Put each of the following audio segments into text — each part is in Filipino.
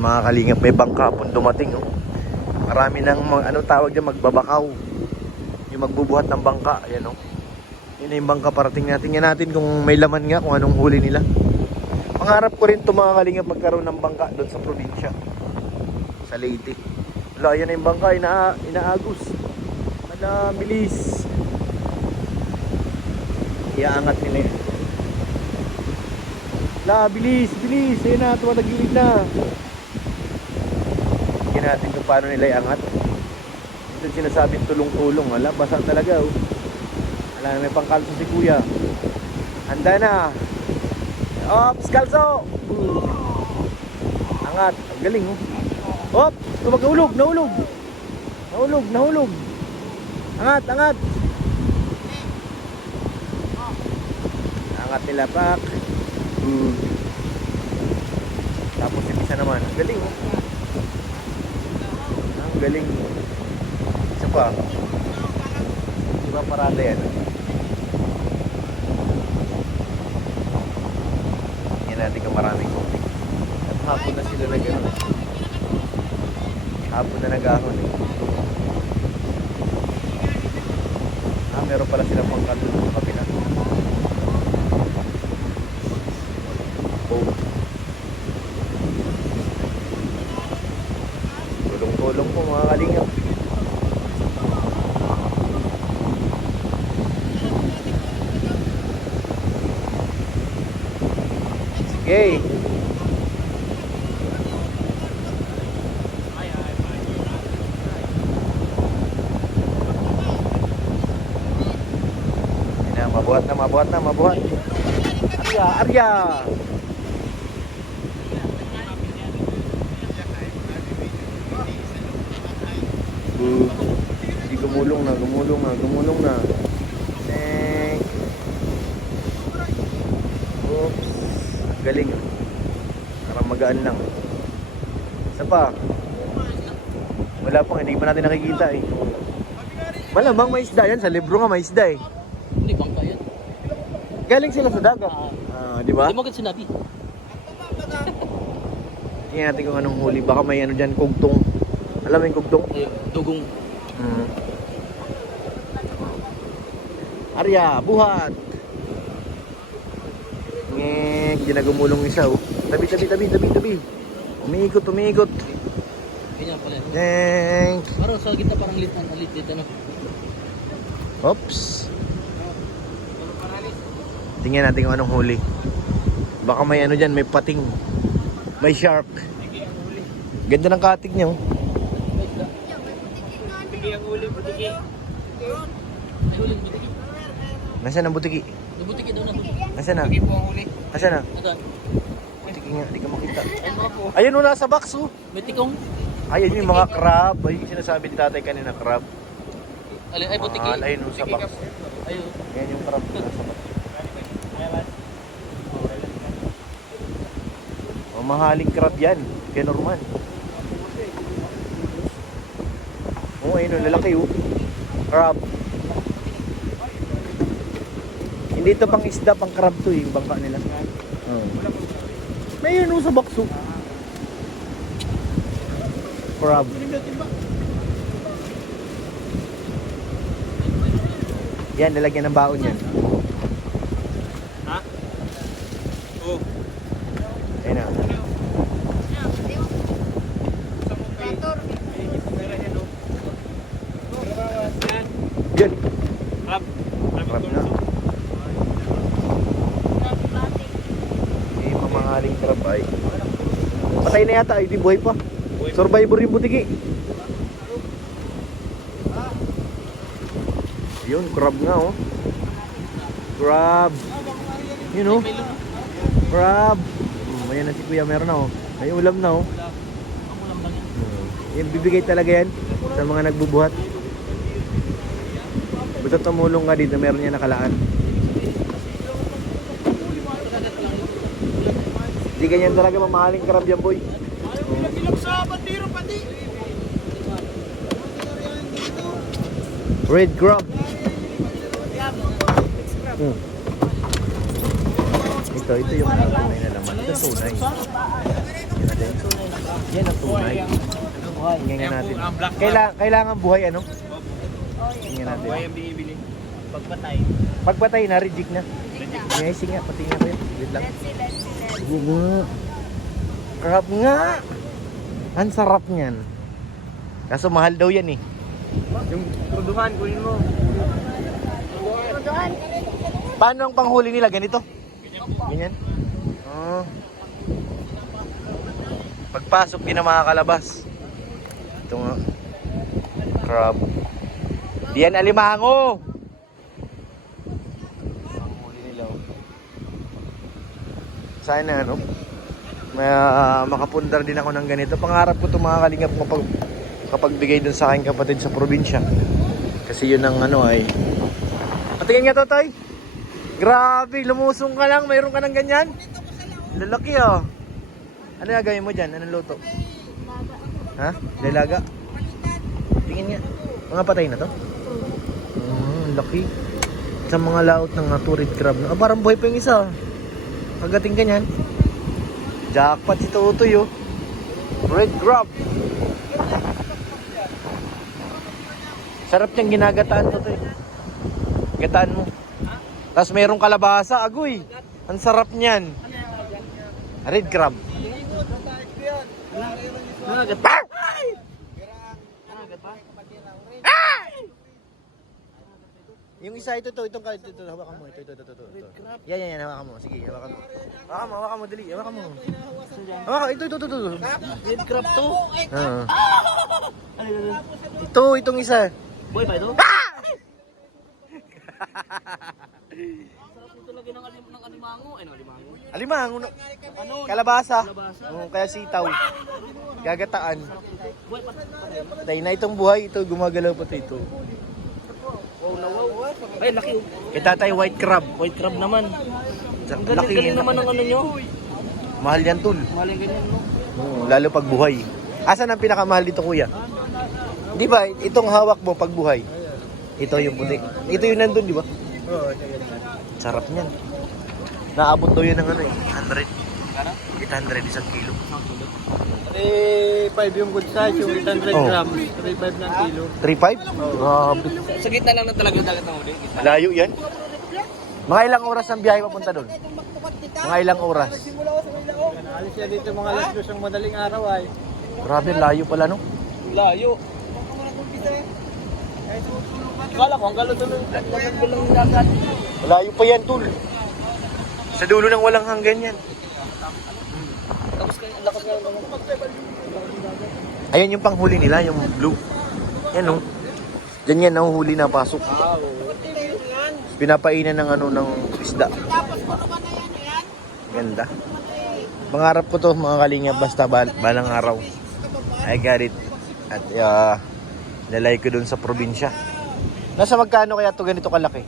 Mga kalingap, may bangka pong dumating, oh. Marami ng tawag dyan, magbabakaw. Yung magbubuhat ng bangka, ayan, oh. Yun na yung bangka, parating natin. Yan natin kung may laman nga, kung anong huli nila. Pangarap ko rin ito, mga kalingap, magkaroon ng bangka doon sa probinsya, sa Leyte. Wala, yan na yung bangka, inaagos. Wala, bilis. Iaangat nila yan. Wala, bilis, bilis. Ayan na, tumatagilid na. Natin kung paano nila iangat. Ito sinasabing tulong-tulong. Wala, basa talaga, oh. Wala, may pangkalso si kuya. Handa na. Ops, kalso. Angat, ang galing, oh. Op, tumagahulog, nahulog. Nahulog. Angat. Angat nila, pak. Tapos yung isa naman, ang galing, oh. Galing. Isa pa. Diba parada yan? Yan natin kung maraming tubig. At hapon na sila nag-ahon. Meron pala silang pangkanto sa kabila. Oh. Tulong po mga kalingap. Sige. Mabuhat. Arya. Gumulong na. Oops. Galing. Parang magaan lang. Isa pa. Wala pang, hindi pa natin nakikita, eh. Malamang may isda yan. Sa libro nga may isda, eh. Hindi, bangka yan. Galing sila sa dagat. Di ba? Hindi mo agad sinabi. Tingnan natin kung anong huli. Baka may ano dyan, kugtong. Alam mo yung kugtong? Dugong. Arya, buhat. Ngek, di na gumulong isa, oh. Tabi. Umiikot. Ganyan pala. Ngek. Parang sa gitna parang lit, ano. Oops. Tingnan natin kung anong huli. Baka may ano dyan, may pating. May shark. Ganda ng katig niya, oh. Nasaan ang butiki? Butiki daw na. Nasaan na? Butiki po ang huli. Nasaan na? Adan. Butiki nga, di ka makita. Ayun mga po. Ayun, oh, nasa box, oh. May tikong. Ayun yung mga crab. Ayun yung sinasabi ni tatay kanina, crab. Ay, butiki. Ayun, oh, sa box. Ayun. Yan yung crab na nasa box. Mahaling crab yan. Kaya normal. Oh, ayun, oh, lalaki, oh. Crab. Hindi ito pang isda, pang crab to, yung bangka nila. Oh. May yun, oh, sa box, oh. Crab. Yan, lalagyan ng baon yan. Ha? Oo. Ayun na. Yan. Crab. Crab na. Eh, mamahaling crab ay. Patay na yata, ay di buhay pa. Survivor yung butiki. Yun, crab nga, oh. Crab. Yun, oh. Crab. Ayan na si kuya, meron na, oh. May ulam na, oh. Yan, bibigay talaga yan sa mga nagbubuhat. Basta tumulong ka dito, meron yan nakalaan. Hindi ganyan talaga mamahaling crab yan, boy. Red crab. Ito yung tunay na laman. Ito tunay. Yan natin. Yan ang tunay. Tingnan nga natin. ang black Kailangan buhay ano? Tingnan natin. Buhay ang binibili. Pagpatay. Pagpatay na, reject na. Amazing nga, patingin ko yun. Wait lang. Let's see. Gugu. Sarap nga. Ang sarap niyan. Kaso mahal daw yan eh. Yung produhan, kunin mo. Tuduhan. Paano ang panghuli nila? Ganito? Ganyan? Oh. Pagpasok, di na makakalabas. Ito nga. Crab. Diyan alimango! Panghuli nila oh. Sana ano? Makapundar din ako ng ganito. Pangarap ko ito mga kalingap kapag bigay dun sa aking kapatid sa probinsya. Kasi yun ang ano ay. Patingin nga to, Toy. Grabe, lumusong ka lang. Mayroon ka ng ganyan. Lalaki ah. Ano gagawin mo dyan? Anong luto? Ha? Dalaga? Tingin nga. Mga patay na to? Laki. Sa mga laot ng turid crab. Parang buhay pa yung isa. Pagdating ganyan. Jackpot si Tutoy oh. Red crab. Sarap niyang ginagataan Tutoy. Gataan mo. Tapos merong kalabasa. Agoy. Ang sarap niyan. Red crab. Yung isa ito hawakan mo. Ito. Yan, hawakan mo. Sige, hawakan mo. Hawakan mo, dali. Hawakan mo. Hawakan, ito. Red crab to. Ah. Itong isa. Boy pa ito? Sarap nito lagi ng alimango. Ano, alimango? Alimango. Ano? Kalabasa. Kalabasa. Kaya sitaw. Gagataan. Boy, patay. Patay na itong buhay. Ito, gumagalaw pa ito. Wow na wow. Ay, laki oh. Kaya tatay, white crab. White crab naman. Ang Laki. galing naman ng ano nyo. Mahal yan, tol. Mahal yung ganyan, no? Lalo pag buhay. Asan ang pinakamahal dito, kuya? Di ba, itong hawak mo pag buhay. Ito yung puti. Ito yung nandun, di ba? Oo, Sarap niyan. Naabot daw yun ng ano eh. 100. Kara? 800 isang kilo. 5 yung good size, yung 800 Oh. grams. 3.5 ng kilo. 3.5? Grabe. Sa gitna lang na talaga yung dagat ng huli. Layo yan. Mga ilang oras ang biyahe papunta doon? Mga ilang oras? Alis siya dito mga alas 2 ang madaling araw ay. Grabe, layo pala no? Layo. Kala ko, ang galo doon ng dagat. Layo pa yan, tol. Sa dulo ng walang hanggan yan. Tapos ang lakas nga ng Ayan yung panghuli nila, yung blue. Yan no. Diyan yan nahuhuli na pasok. Pinapainan ng ano ng isda. Ganda. Mangarap ko to mga kalingap basta balang araw. I got it. At nalay ko dun sa probinsya. Nasa magkano kaya to ganito kalaki?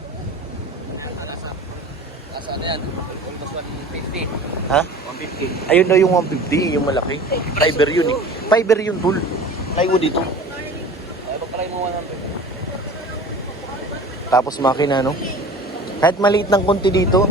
Nasa ano yan? Almost 150. Ha? 150. Ayun daw yung 150, yung malaki. Fiber yun eh. Fiber yun, tol. Plywood dito. Ay, pagpalay mo 150. Tapos makina, no? Kahit maliit ng konti dito,